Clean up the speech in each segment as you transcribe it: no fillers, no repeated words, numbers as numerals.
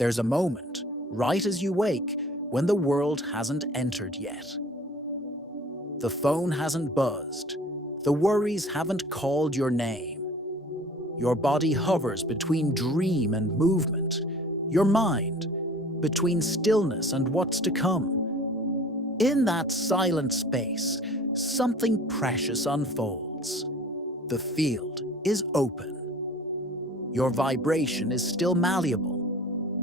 There's a moment, right as you wake, when the world hasn't entered yet. The phone hasn't buzzed. The worries haven't called your name. Your body hovers between dream and movement. Your mind between stillness and what's to come. In that silent space, something precious unfolds. The field is open. Your vibration is still malleable.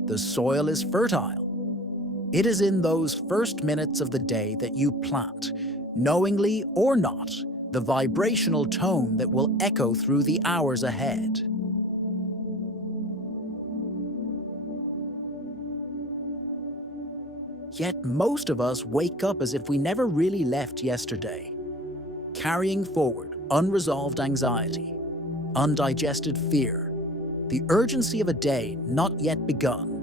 The soil is fertile. It is in those first minutes of the day that you plant, knowingly or not, the vibrational tone that will echo through the hours ahead. Yet most of us wake up as if we never really left yesterday, carrying forward unresolved anxiety, undigested fear, the urgency of a day not yet begun,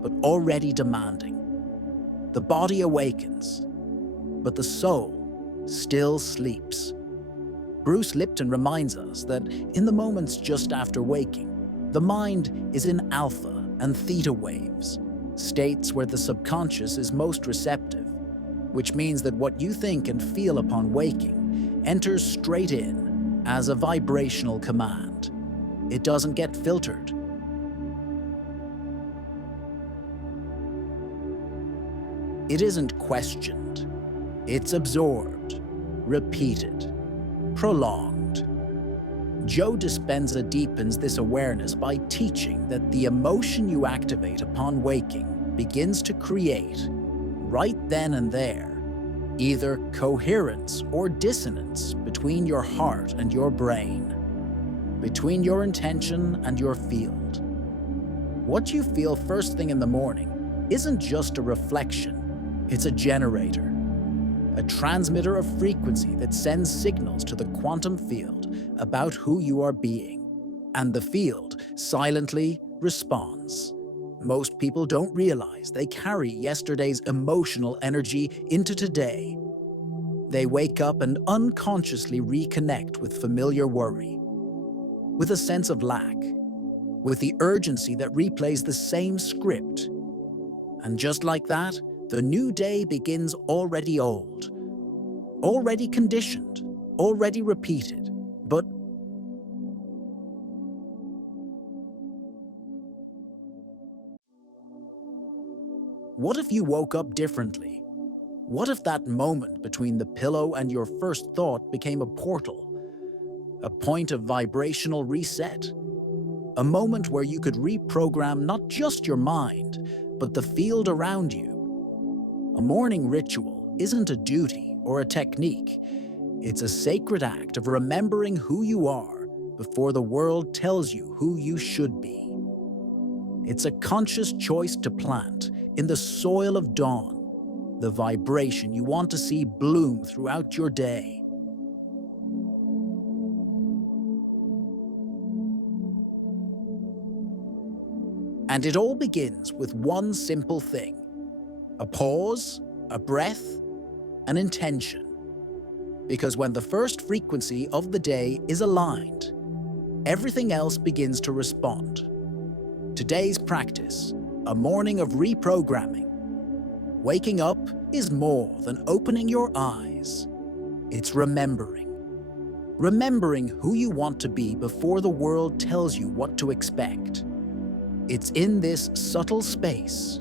but already demanding. The body awakens, but the soul still sleeps. Bruce Lipton reminds us that in the moments just after waking, the mind is in alpha and theta waves, states where the subconscious is most receptive, which means that what you think and feel upon waking enters straight in as a vibrational command. It doesn't get filtered. It isn't questioned. It's absorbed, repeated, prolonged. Joe Dispenza deepens this awareness by teaching that the emotion you activate upon waking begins to create, right then and there, either coherence or dissonance between your heart and your brain, between your intention and your field. What you feel first thing in the morning isn't just a reflection, it's a generator, a transmitter of frequency that sends signals to the quantum field about who you are being, and the field silently responds. Most people don't realize they carry yesterday's emotional energy into today. They wake up and unconsciously reconnect with familiar worry, with a sense of lack, with the urgency that replays the same script. And just like that, the new day begins already old, already conditioned, already repeated, but what if you woke up differently? What if that moment between the pillow and your first thought became a portal, a point of vibrational reset, a moment where you could reprogram not just your mind, but the field around you? A morning ritual isn't a duty or a technique. It's a sacred act of remembering who you are before the world tells you who you should be. It's a conscious choice to plant in the soil of dawn the vibration you want to see bloom throughout your day. And it all begins with one simple thing: a pause, a breath, an intention. Because when the first frequency of the day is aligned, everything else begins to respond. Today's practice, a morning of reprogramming. Waking up is more than opening your eyes. It's remembering. Remembering who you want to be before the world tells you what to expect. It's in this subtle space,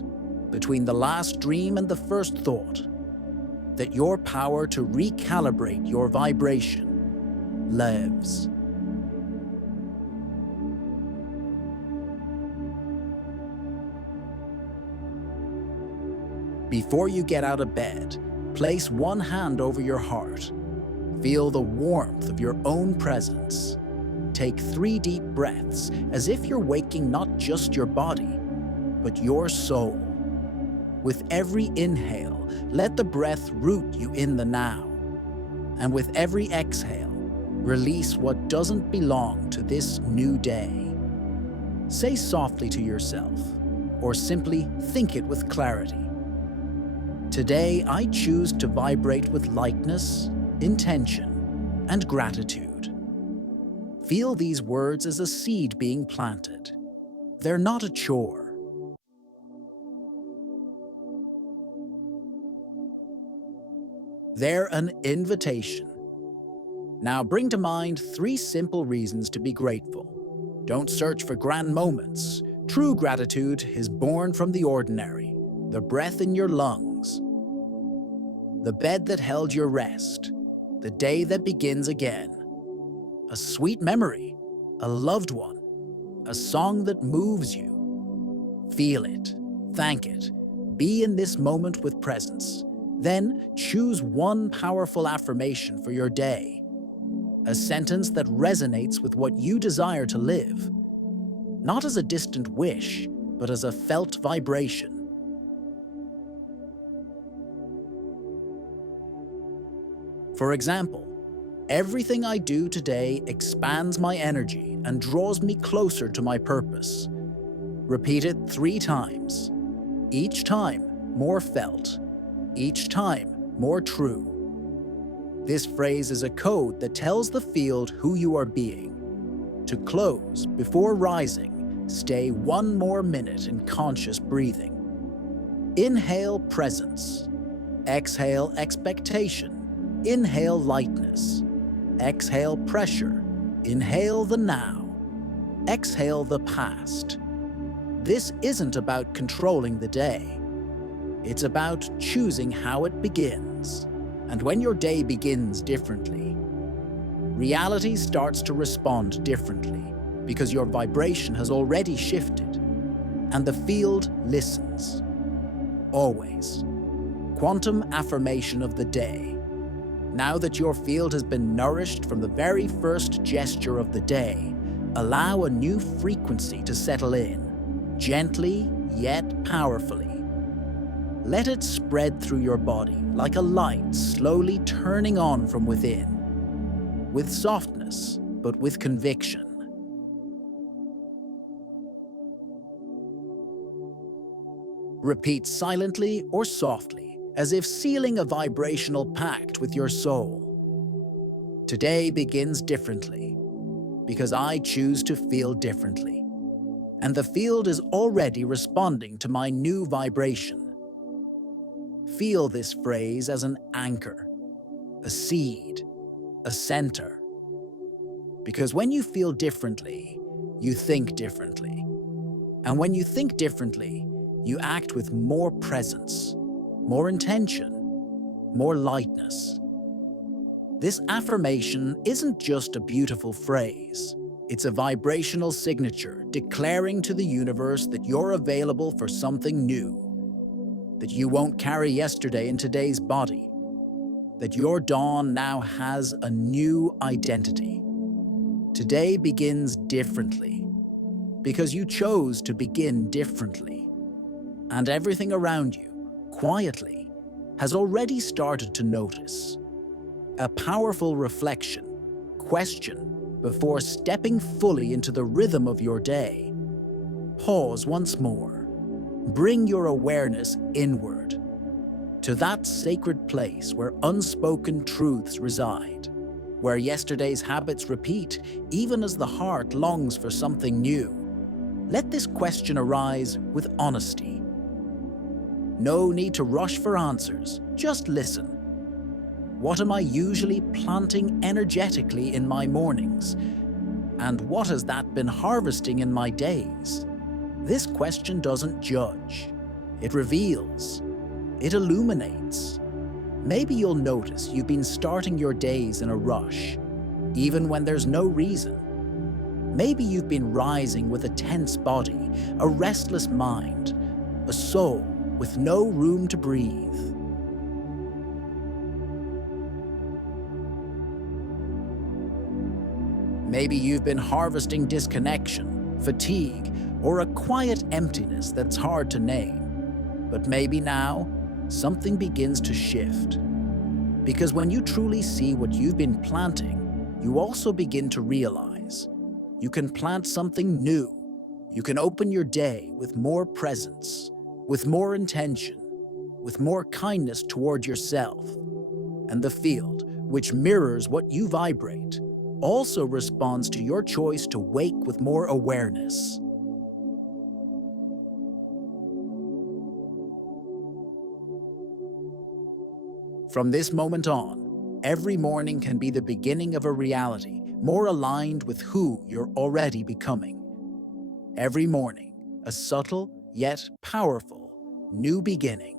between the last dream and the first thought, that your power to recalibrate your vibration lives. Before you get out of bed, place one hand over your heart. Feel the warmth of your own presence. Take 3 deep breaths, as if you're waking not just your body, but your soul. With every inhale, let the breath root you in the now. And with every exhale, release what doesn't belong to this new day. Say softly to yourself, or simply think it with clarity: today I choose to vibrate with lightness, intention, and gratitude. Feel these words as a seed being planted. They're not a chore. They're an invitation. Now bring to mind 3 simple reasons to be grateful. Don't search for grand moments. True gratitude is born from the ordinary, the breath in your lungs, the bed that held your rest, the day that begins again, a sweet memory, a loved one, a song that moves you. Feel it, thank it, be in this moment with presence. Then choose one powerful affirmation for your day, a sentence that resonates with what you desire to live, not as a distant wish, but as a felt vibration. For example, everything I do today expands my energy and draws me closer to my purpose. Repeat it 3 times. Each time more felt, each time more true. This phrase is a code that tells the field who you are being. To close, before rising, stay 1 more minute in conscious breathing. Inhale presence. Exhale expectation. Inhale lightness. Exhale pressure. Inhale the now. Exhale the past. This isn't about controlling the day. It's about choosing how it begins. And when your day begins differently, reality starts to respond differently because your vibration has already shifted, and the field listens. Always. Quantum affirmation of the day. Now that your field has been nourished from the very first gesture of the day, allow a new frequency to settle in, gently yet powerfully. Let it spread through your body like a light slowly turning on from within, with softness but with conviction. Repeat silently or softly, as if sealing a vibrational pact with your soul. Today begins differently, because I choose to feel differently, and the field is already responding to my new vibration. Feel this phrase as an anchor, a seed, a center. Because when you feel differently, you think differently. And when you think differently, you act with more presence, more intention, more lightness. This affirmation isn't just a beautiful phrase. It's a vibrational signature declaring to the universe that you're available for something new, that you won't carry yesterday in today's body, that your dawn now has a new identity. Today begins differently because you chose to begin differently. And everything around you, quietly, has already started to notice. A powerful reflection, question, before stepping fully into the rhythm of your day. Pause once more. Bring your awareness inward, to that sacred place where unspoken truths reside, where yesterday's habits repeat, even as the heart longs for something new. Let this question arise with honesty. No need to rush for answers, just listen. What am I usually planting energetically in my mornings? And what has that been harvesting in my days? This question doesn't judge. It reveals. It illuminates. Maybe you'll notice you've been starting your days in a rush, even when there's no reason. Maybe you've been rising with a tense body, a restless mind, a soul with no room to breathe. Maybe you've been harvesting disconnection, fatigue, or a quiet emptiness that's hard to name. But maybe now, something begins to shift. Because when you truly see what you've been planting, you also begin to realize you can plant something new. You can open your day with more presence, with more intention, with more kindness toward yourself. And the field, which mirrors what you vibrate, also responds to your choice to wake with more awareness. From this moment on, every morning can be the beginning of a reality more aligned with who you're already becoming. Every morning, a subtle yet powerful new beginning.